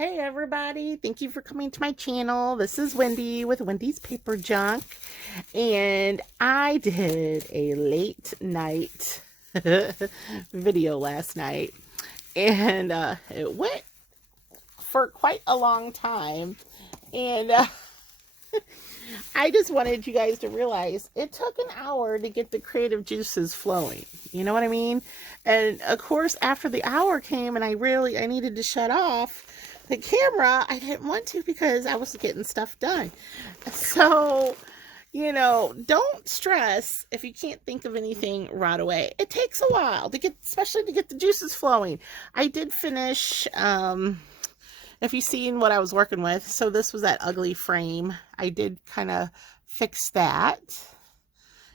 Hey everybody, thank you for coming to my channel. This is Wendy with Wendy's Paper Junk, and I did a late night video last night, and it went for quite a long time, and I just wanted you guys to realize it took an hour to get the creative juices flowing. You know what I mean? And of course, after the hour came and I needed to shut off the camera, I didn't want to because I was getting stuff done. So, don't stress if you can't think of anything right away. It takes a while to get, especially to get the juices flowing. I did finish, if you've seen what I was working with, so this was that ugly frame. I did kind of fix that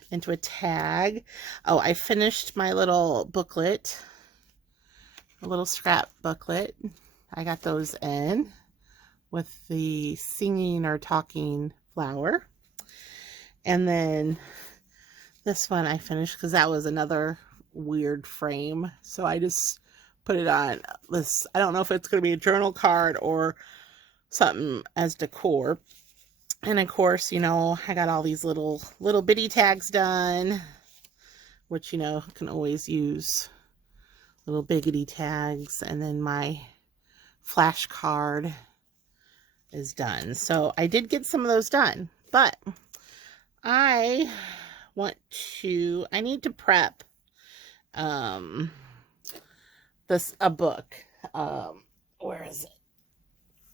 into a tag. Oh, I finished my little booklet, a little scrap booklet. I got those in with the singing or talking flower. And then this one I finished because that was another weird frame. So I just put it on this. I don't know if it's going to be a journal card or something as decor. And of course, I got all these little bitty tags done, which, can always use little biggity tags. And then my flashcard is done. So I did get some of those done, but I need to prep a book. Where is it?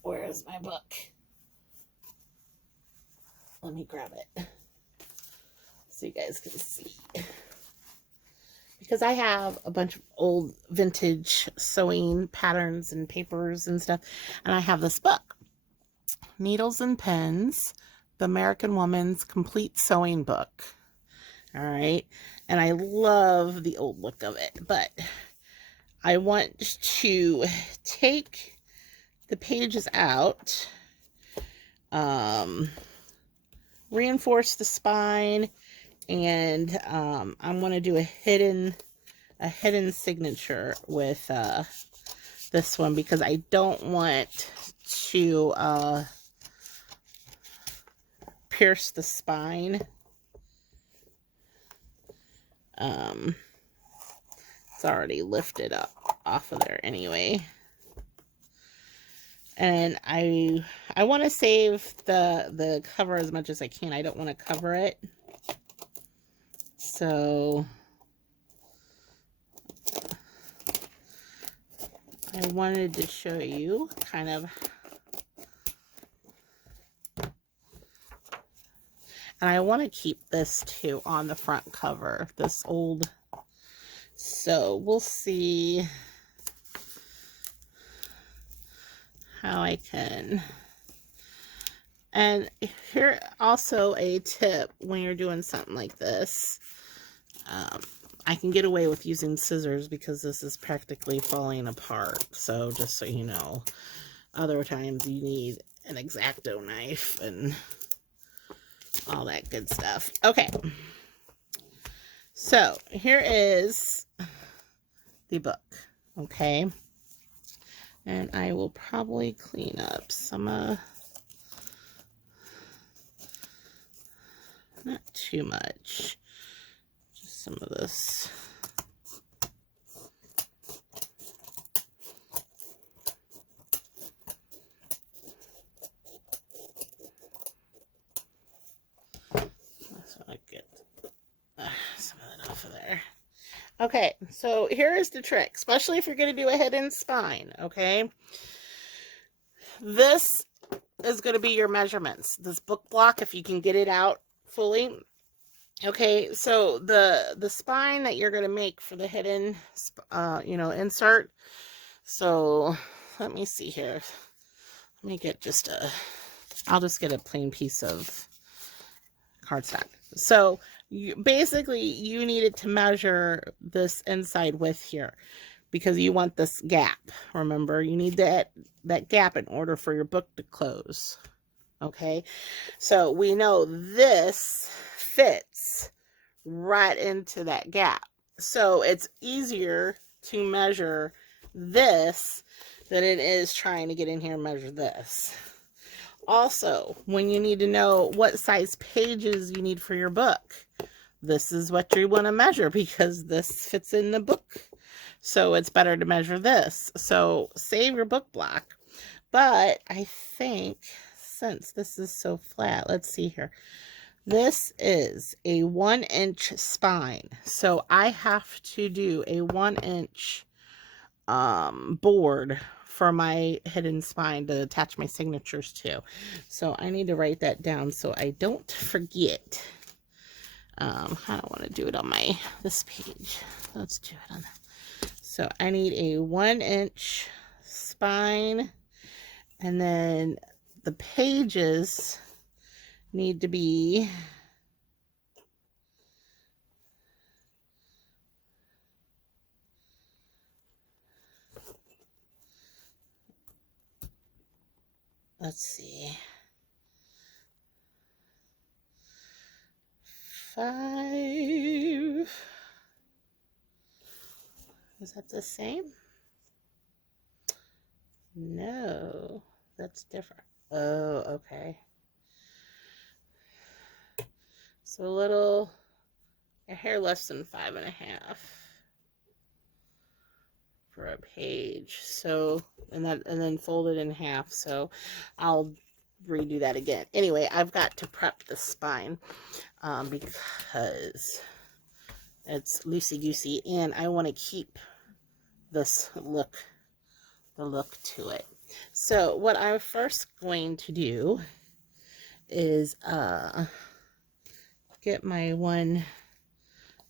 Where is my book? Let me grab it so you guys can see. Because I have a bunch of old vintage sewing patterns and papers and stuff. And I have this book, Needles and Pens, The American Woman's Complete Sewing Book. All right. And I love the old look of it. But I want to take the pages out, reinforce the spine, and I'm going to do a hidden signature with this one because I don't want to pierce the spine. It's already lifted up off of there anyway. And I want to save the cover as much as I can. I don't want to cover it. So I wanted to show you kind of, and I want to keep this too on the front cover, this old, so we'll see how I can. And here also a tip when you're doing something like this. I can get away with using scissors because this is practically falling apart. So just so you know, other times you need an X-Acto knife and all that good stuff. Okay. So here is the book. Okay. And I will probably clean up some not too much, just some of this. Let's get some of that off of there. Okay, so here is the trick, especially if you're going to do a hidden spine, okay? This is going to be your measurements. This book block, if you can get it out fully. Okay, so the spine that you're going to make for the hidden, insert. So let me see here. Let me get I'll just get a plain piece of cardstock. So basically you needed to measure this inside width here because you want this gap. Remember, you need that gap in order for your book to close. Okay, so we know this fits right into that gap. So it's easier to measure this than it is trying to get in here and measure this. Also, when you need to know what size pages you need for your book, this is what you want to measure because this fits in the book. So it's better to measure this. So save your book block. But I think since this is so flat, let's see here. This is a 1-inch spine. So I have to do a 1-inch board for my hidden spine to attach my signatures to. So I need to write that down so I don't forget. I don't want to do it on this page. Let's do it on that. So I need a 1-inch spine, and then the pages need to be let's see, 5. Is that the same? No, that's different. Oh, okay. So a hair less than 5.5 for a page. So, and then fold it in half. So I'll redo that again. Anyway, I've got to prep the spine because it's loosey-goosey, and I want to keep this look, the look to it. So what I'm first going to do is get my one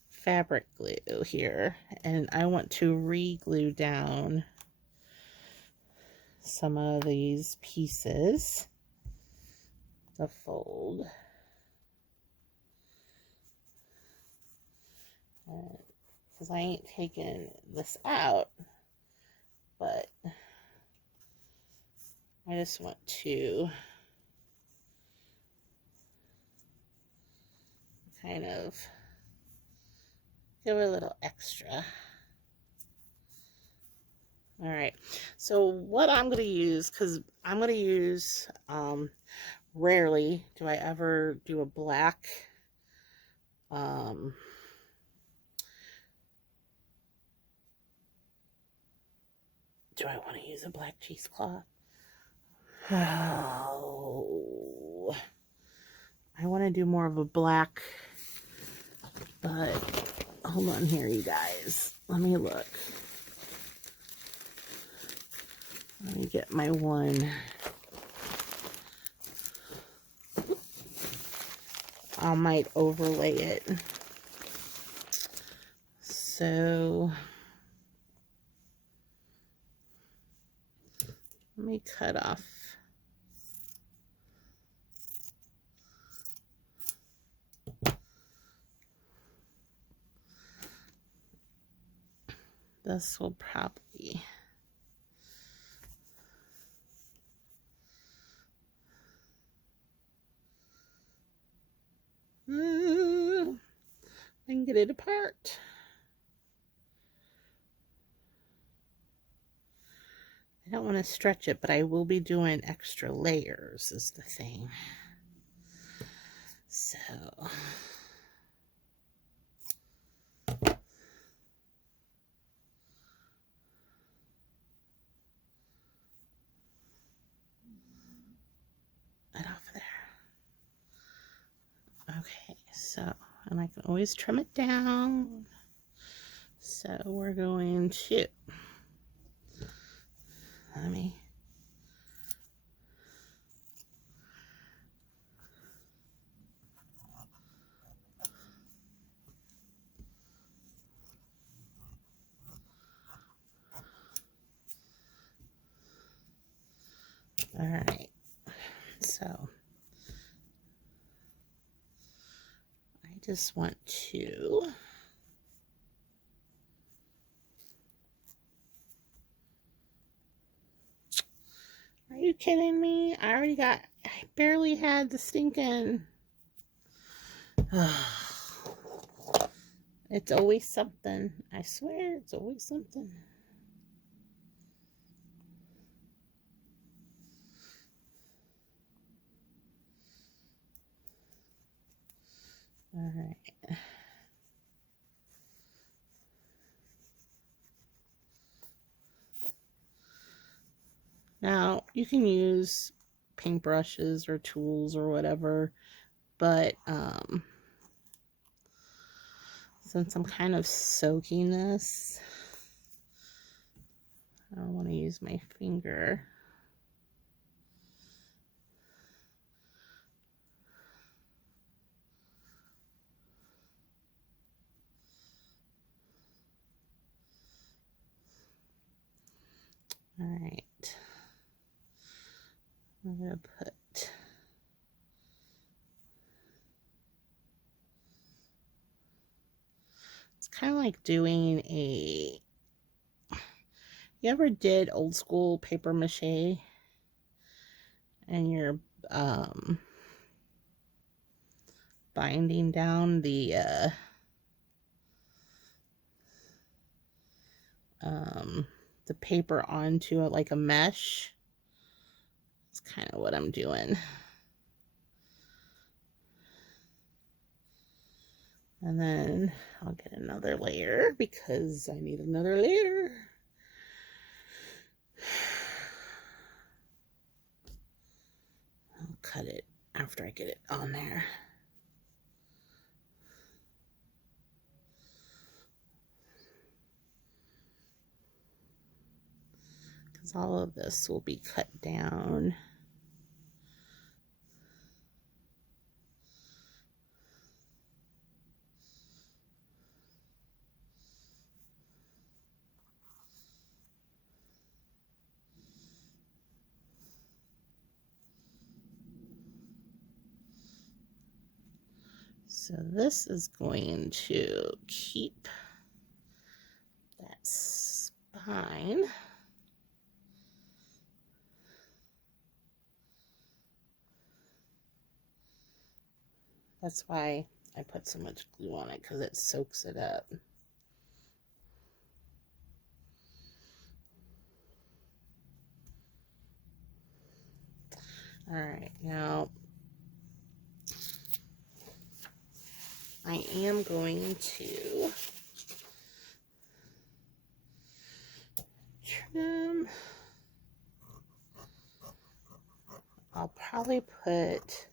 fabric glue here, and I want to re-glue down some of these pieces, the fold, because I ain't taking this out, but I just want to kind of give it a little extra. All right, so what I'm going to use, because I'm going to use, rarely do I ever do a black, do I want to use a black cheesecloth? Oh, I want to do more of a black, but hold on here, you guys. Let me look. Let me get my one. I might overlay it. So let me cut off. This will probably I can get it apart. I don't want to stretch it, but I will be doing extra layers is the thing. So right off there. Okay, so, and I can always trim it down. So we're going to, let me, all right, so I just want to, are you kidding me? I barely had the stinking, it's always something. I swear, it's always something. right. Now, you can use paintbrushes or tools or whatever, but since I'm kind of soaking this, I don't want to use my finger. All right. I'm going to put it's kind of like doing a, you ever did old school paper mache and you're binding down the paper onto it like a mesh? It's kind of what I'm doing. And then I'll get another layer because I need another layer. I'll cut it after I get it on there. Because all of this will be cut down. So this is going to keep that spine. That's why I put so much glue on it, because it soaks it up. All right, now I am going to trim. I'll probably put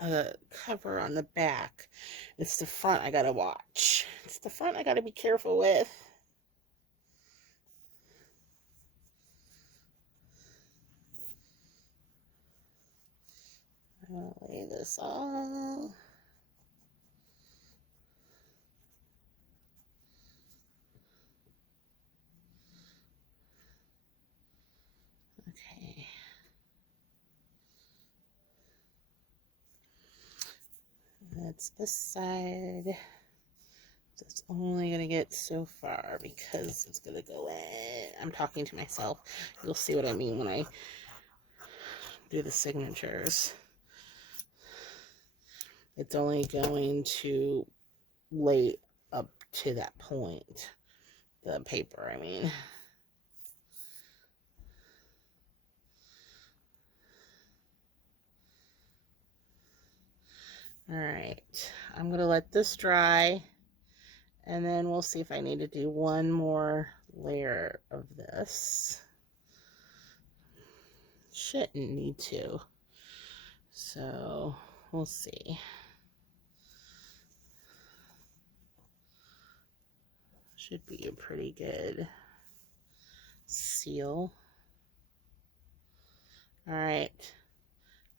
a cover on the back. It's the front I gotta watch. It's the front I gotta be careful with. I'll lay this all. Okay. That's this side. So it's only going to get so far because it's going to go in. I'm talking to myself. You'll see what I mean when I do the signatures. It's only going to lay up to that point. The paper, I mean. All right, I'm going to let this dry, and then we'll see if I need to do one more layer of this. Shouldn't need to, so we'll see. Should be a pretty good seal. All right.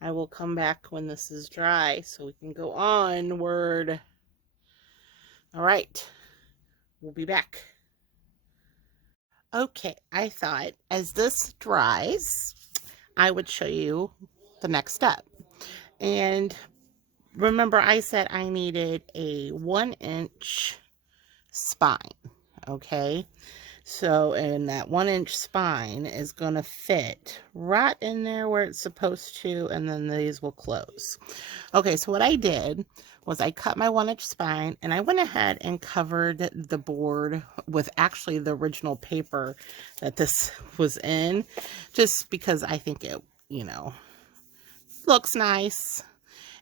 I will come back when this is dry so we can go onward. All right, we'll be back. Okay, I thought as this dries, I would show you the next step. And remember, I said I needed a 1-inch spine, okay? So, and that 1-inch spine is going to fit right in there where it's supposed to, and then these will close. Okay, so what I did was I cut my 1-inch spine and I went ahead and covered the board with actually the original paper that this was in, just because I think it, you know, looks nice.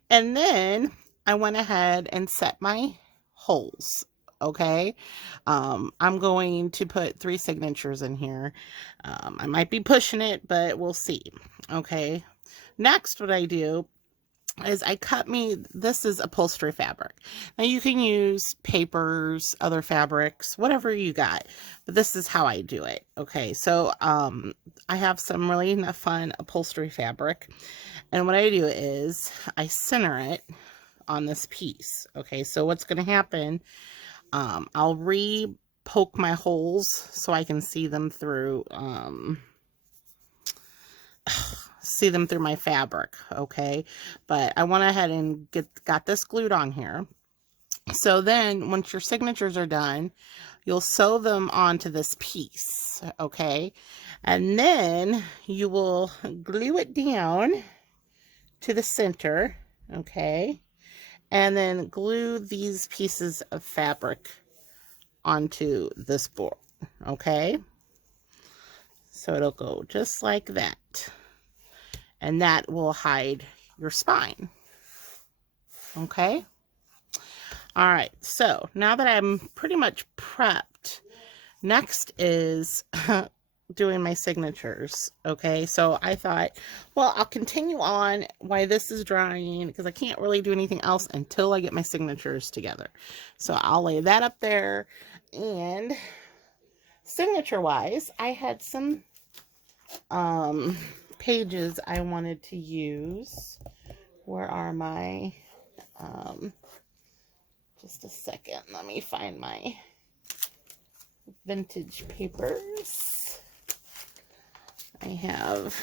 And then I went ahead and set my holes. Okay. I'm going to put 3 signatures in here. I might be pushing it, but we'll see. Okay. Next, what I do is I cut me, this is upholstery fabric. Now you can use papers, other fabrics, whatever you got, but this is how I do it. Okay, so I have some really fun upholstery fabric, and what I do is I center it on this piece. Okay, so what's going to happen, I'll poke my holes so I can see them through my fabric. Okay, but I went ahead and got this glued on here. So then once your signatures are done, you'll sew them onto this piece. Okay, and then you will glue it down to the center. Okay, and then glue these pieces of fabric onto this board. Okay, so it'll go just like that. And that will hide your spine. Okay. All right. So now that I'm pretty much prepped, next is doing my signatures. Okay. So I thought, well, I'll continue on while this is drying because I can't really do anything else until I get my signatures together. So I'll lay that up there. And signature wise, I had some, pages I wanted to use. Where are my, just a second, let me find my vintage papers. I have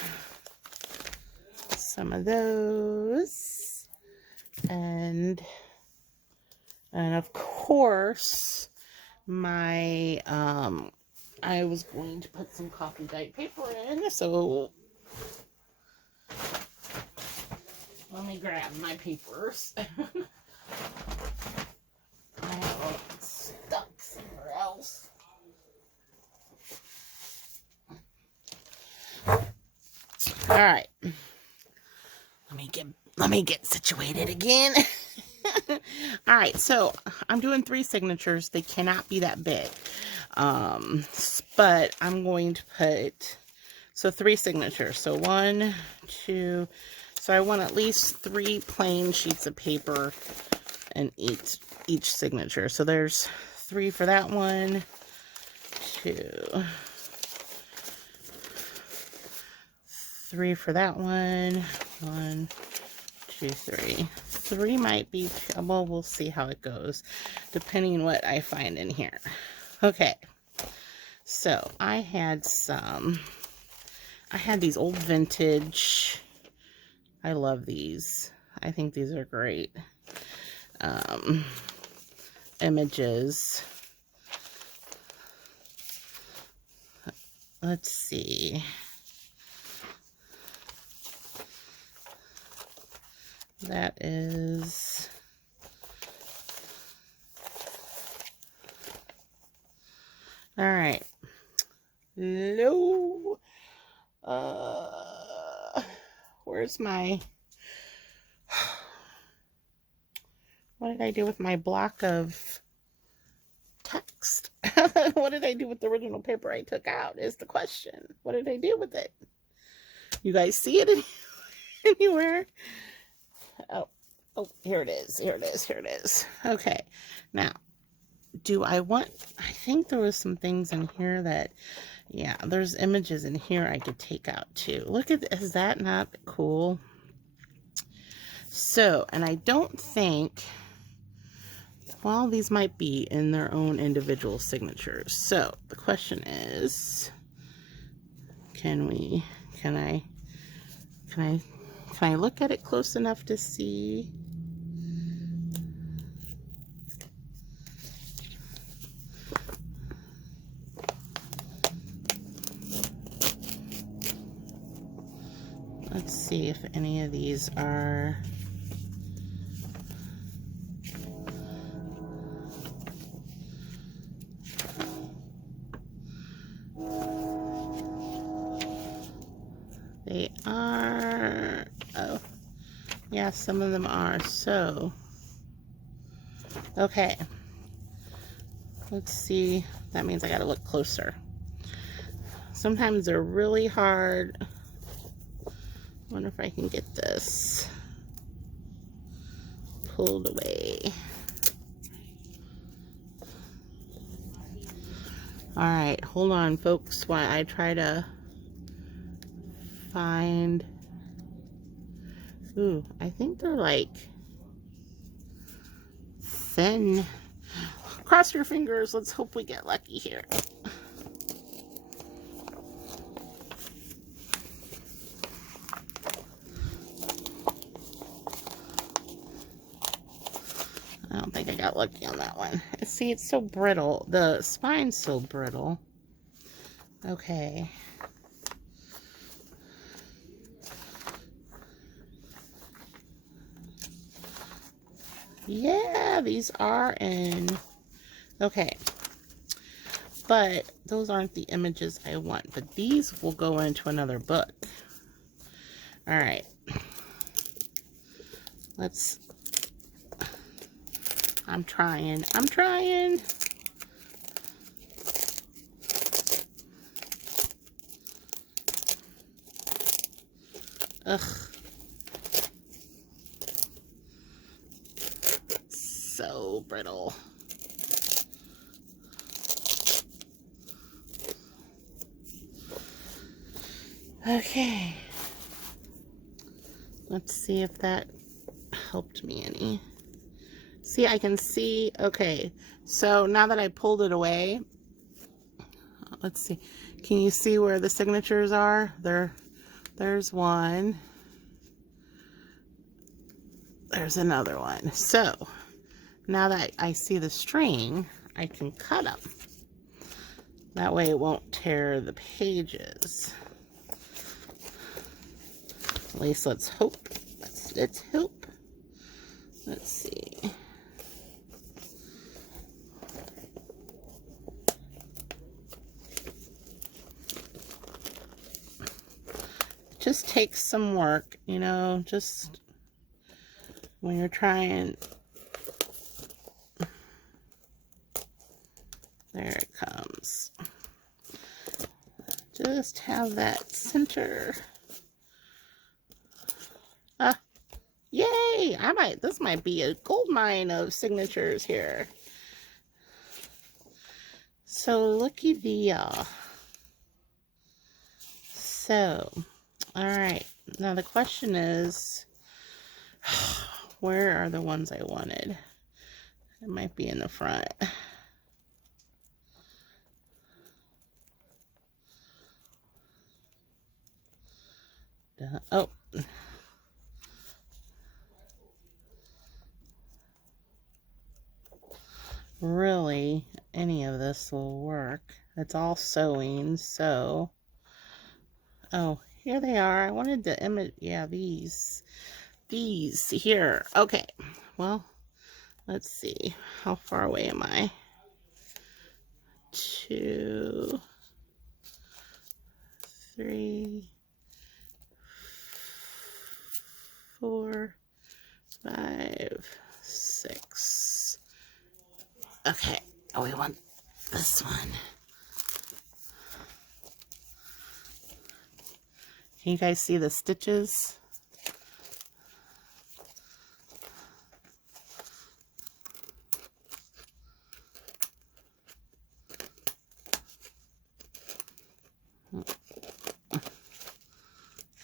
some of those, and of course my, I was going to put some coffee dyed paper in, so let me grab my papers. I have it stuck somewhere else. All right. Let me get situated again. All right, so I'm doing 3 signatures. They cannot be that big. But I'm going to put, so 3 signatures. So 1, 2, so I want at least 3 plain sheets of paper in each signature. So there's 3 for that one, 2, 3 for that one, 1, 2, 3. 3 might be, well, we'll see how it goes, depending on what I find in here. Okay, so I had these old vintage, I love these. I think these are great. Images. Let's see. That is, all right. No. Where's my, what did I do with my block of text? What did I do with the original paper I took out is the question. What did I do with it? You guys see it anywhere? Oh, here it is. Here it is. Here it is. Okay. Now, I think there was some things in here that, yeah, there's images in here I could take out too. Look at this. Is that not cool? So, and I don't think, well, these might be in their own individual signatures. So the question is, can I look at it close enough to see? Let's see if any of these are, Yeah, some of them are. So, okay. Let's see. That means I gotta look closer. Sometimes they're really hard. Wonder if I can get this pulled away. Alright, hold on folks while I try to find... Ooh, I think they're like thin. Cross your fingers, let's hope we get lucky here. I don't think I got lucky on that one. See, it's so brittle. The spine's so brittle. Okay. Yeah, these are in... Okay. But those aren't the images I want. But these will go into another book. Alright. Let's... I'm trying. Ugh. So brittle. Okay. Let's see if that helped me any. See, I can see. Okay. So now that I pulled it away, let's see. Can you see where the signatures are? There's one. There's another one. So now that I see the string, I can cut them. That way it won't tear the pages. At least let's hope. Let's hope. Let's see. It just takes some work, you know, just when you're trying. There it comes. Just have that center. Yay! This might be a gold mine of signatures here. So looky there. So, alright. Now the question is, where are the ones I wanted? It might be in the front. Oh. Really, any of this will work. It's all sewing, so... Oh, here they are. I wanted the image. Yeah, these here. Okay. Well, let's see. How far away am I? 2, 3, 4, 5, 6. Okay. Oh, we want this one. Can you guys see the stitches?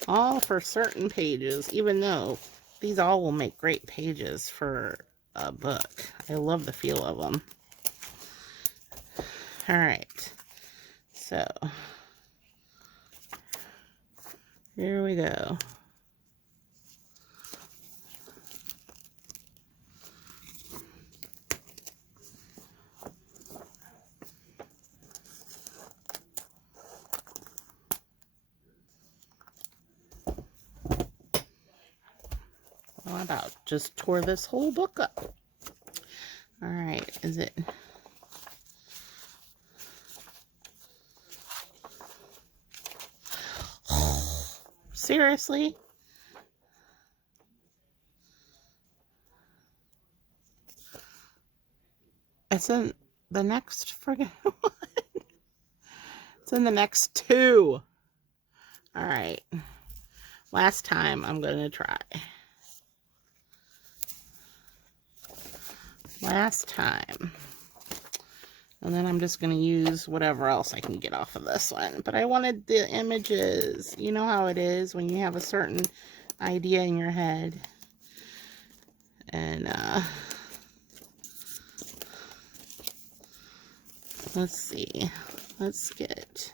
All for certain pages, even though these all will make great pages for a book. I love the feel of them. All right, so here we go. How about just tore this whole book up? All right, is it? Seriously? It's in the next friggin' one. It's in the next two. All right. Last time I'm going to try. Last time. And then I'm just going to use whatever else I can get off of this one. But I wanted the images. You know how it is when you have a certain idea in your head. And, let's see. Let's get...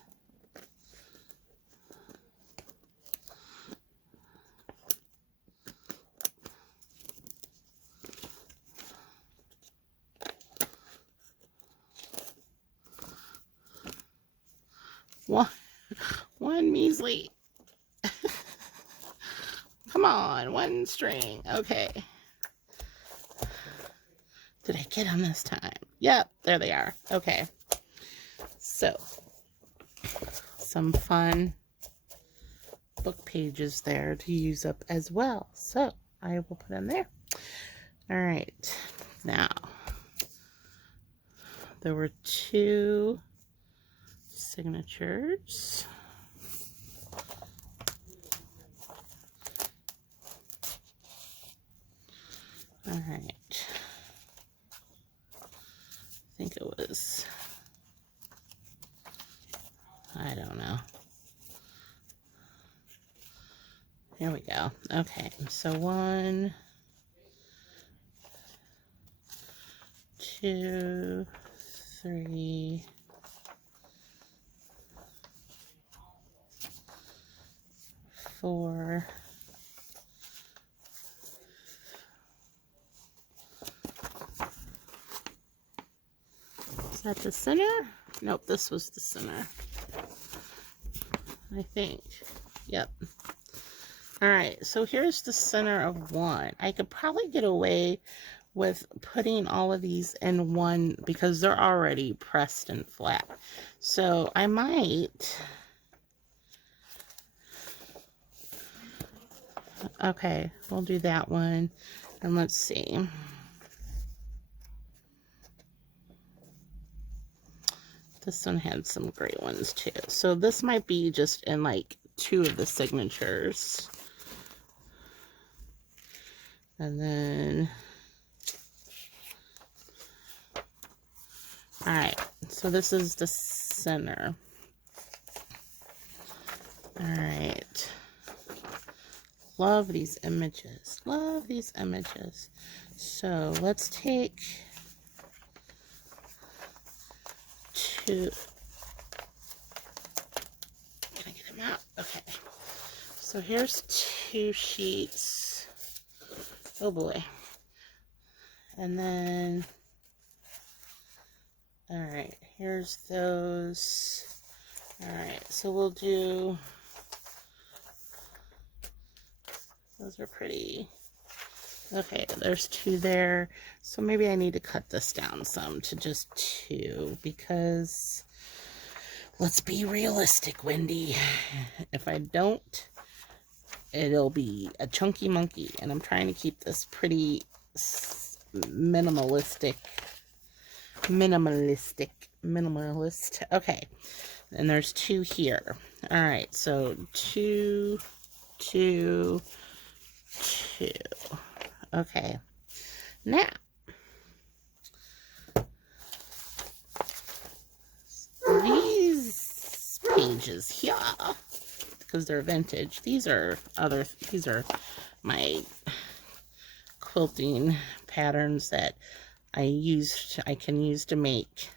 One measly. Come on, one string. Okay. Did I get them this time? Yep, there they are. Okay. So, some fun book pages there to use up as well. So, I will put them there. All right. Now, there were 2 signatures. All right. I think it was, I don't know. Here we go. Okay, so 1, 2, 3, 4, 5. Is that the center? Nope, this was the center. I think. Yep. Alright, so here's the center of 1. I could probably get away with putting all of these in one because they're already pressed and flat. So I might... Okay, we'll do that one. And let's see. This one had some great ones too. So this might be just in like 2 of the signatures. And then, all right, so this is the center. All right. Love these images. Love these images. So let's take 2. Can I get them out? Okay. So here's 2 sheets. Oh boy. And then, all right, here's those. All right, so we'll do, those are pretty. Okay, there's 2 there. So maybe I need to cut this down some to just 2 because let's be realistic, Wendy. If I don't, it'll be a chunky monkey, and I'm trying to keep this pretty minimalist. Okay, and there's 2 here. All right, so 2, 2, 2. Okay, now these pages here, because they're vintage, these are my quilting patterns that I can use to make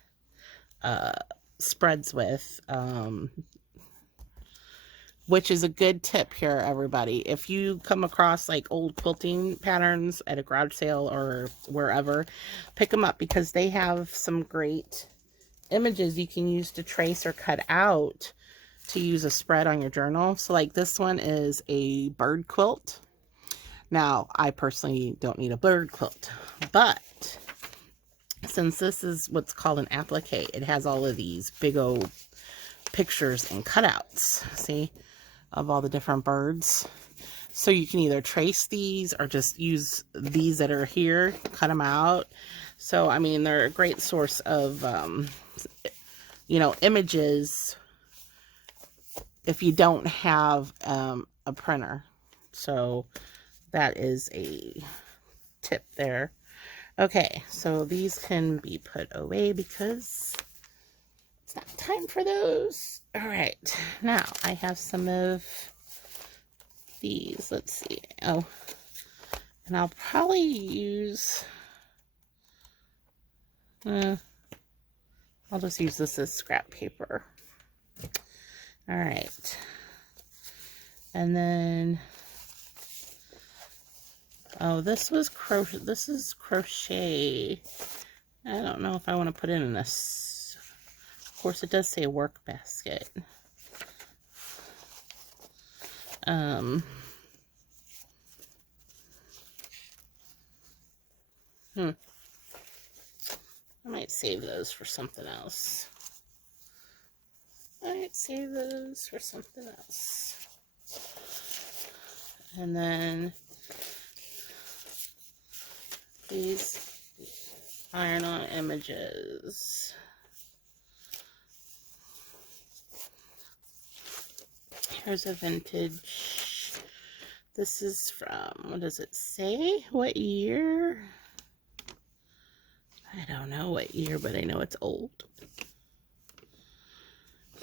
spreads with, which is a good tip here, everybody. If you come across like old quilting patterns at a garage sale or wherever, pick them up because they have some great images you can use to trace or cut out to use a spread on your journal. So like this one is a bird quilt. Now, I personally don't need a bird quilt, but since this is what's called an applique, it has all of these big old pictures and cutouts, see, of all the different birds. So you can either trace these or just use these that are here, cut them out. So, I mean, they're a great source of, you know, images if you don't have a printer. So that is a tip there. Okay, so these can be put away because it's not time for those. All right, now I have some of these. Let's see. Oh, and I'll probably use, I'll just use this as scrap paper. All right. And then, oh, this was crochet. This is crochet. I don't know if I want to put it in this. Of course, it does say work basket. I might save those for something else. I might save those for something else. And then these iron-on images. Here's a vintage. This is from, what does it say? What year? I don't know what year, but I know it's old.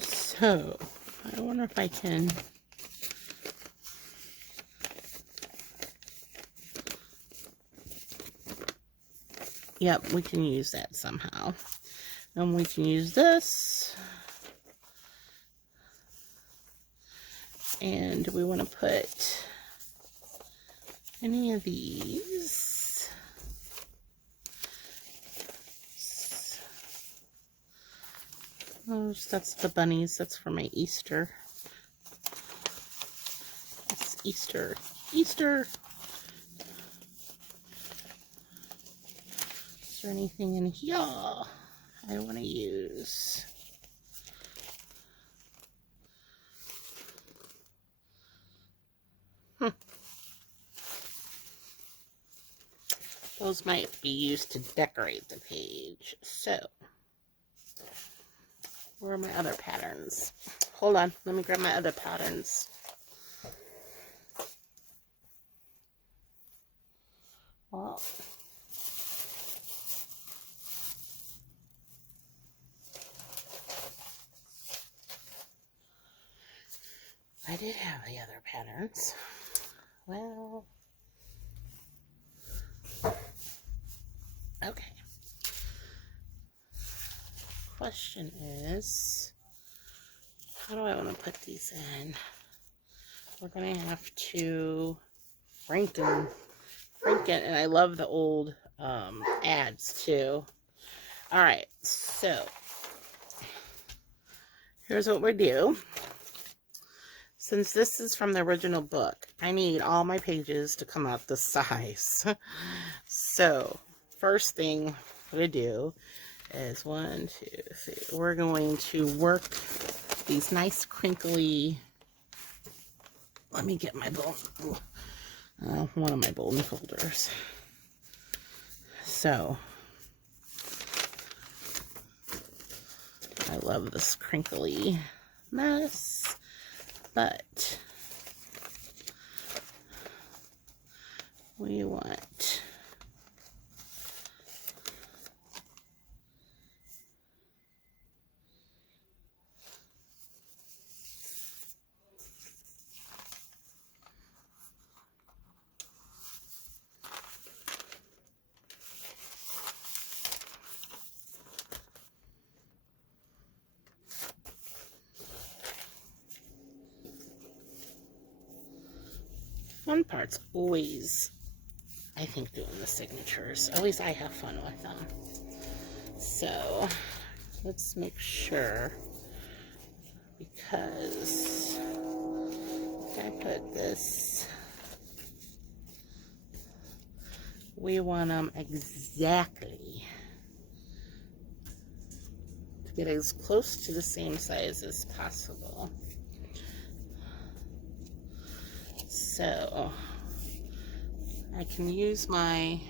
So, I wonder if I can... Yep, we can use that somehow. And we can use this. And do we want to put any of these? Oh, that's the bunnies. That's for my Easter. That's Easter. Easter! Is there anything in here I want to use? Those might be used to decorate the page. So, where are my other patterns? Hold on, let me grab my other patterns. Well, I did have the other patterns. Well, okay. Question is, how do I want to put these in? We're going to have to Franken, and I love the old ads too. All right, so here's what we do. Since this is from the original book, I need all my pages to come out this size. So, first thing we're going to do is 1, 2, 3. We're going to work these nice crinkly, let me get my one of my bone folders. So, I love this crinkly mess, but we want fun part's always, I think, doing the signatures. At least I have fun with them. So, let's make sure, because I put this, we want them exactly to get as close to the same size as possible. So I can use my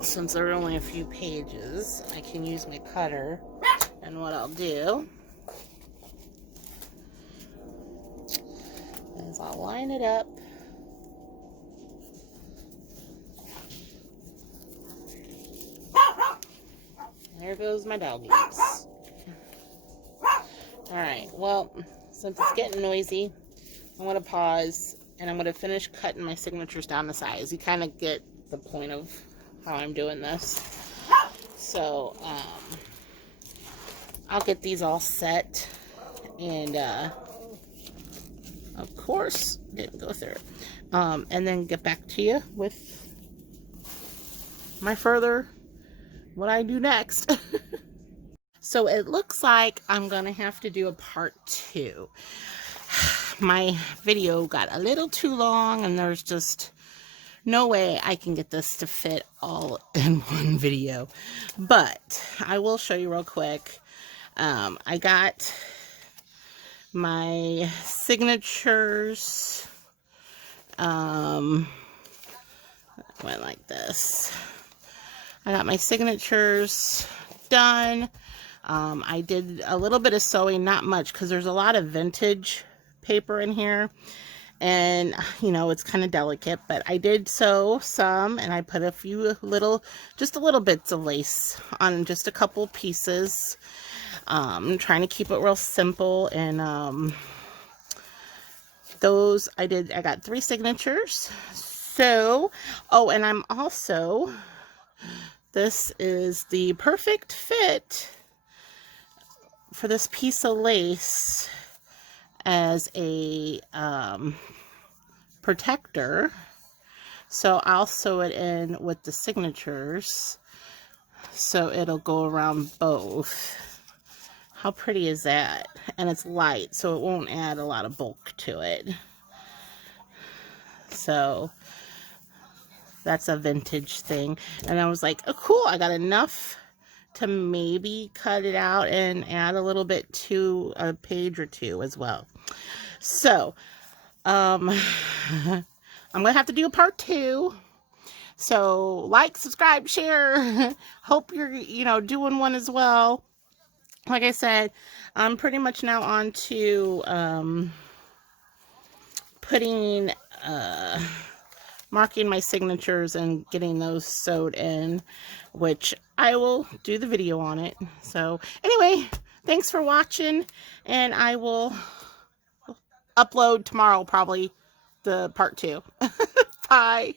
since there are only a few pages, I can use my cutter, and what I'll do is I'll line it up. There goes my doggies. Alright, well, since it's getting noisy, I'm going to pause, and I'm going to finish cutting my signatures down to size. You kind of get the point of how I'm doing this. So, I'll get these all set, and, of course, didn't go through. And then get back to you with my further, what I do next. So it looks like I'm gonna have to do a part 2. My video got a little too long, and there's just no way I can get this to fit all in one video. But I will show you real quick. I got my signatures. Went like this. I got my signatures done. I did a little bit of sewing, not much, because there's a lot of vintage paper in here, and you know, it's kind of delicate, but I did sew some, and I put a few just a little bits of lace on just a couple pieces. I'm trying to keep it real simple, and those I got 3 signatures. So, oh, and I'm also, this is the perfect fit for this piece of lace as a protector. So I'll sew it in with the signatures, so it'll go around both. How pretty is that? And it's light, so it won't add a lot of bulk to it. So that's a vintage thing. And I was like, oh cool, I got enough to maybe cut it out and add a little bit to a page or 2 as well. So I'm gonna have to do a part 2. So like, subscribe, share. Hope you're doing one as well. Like I said, I'm pretty much now on to putting marking my signatures and getting those sewed in, which I will do the video on it. So anyway, thanks for watching, and I will upload tomorrow probably the part 2. Bye.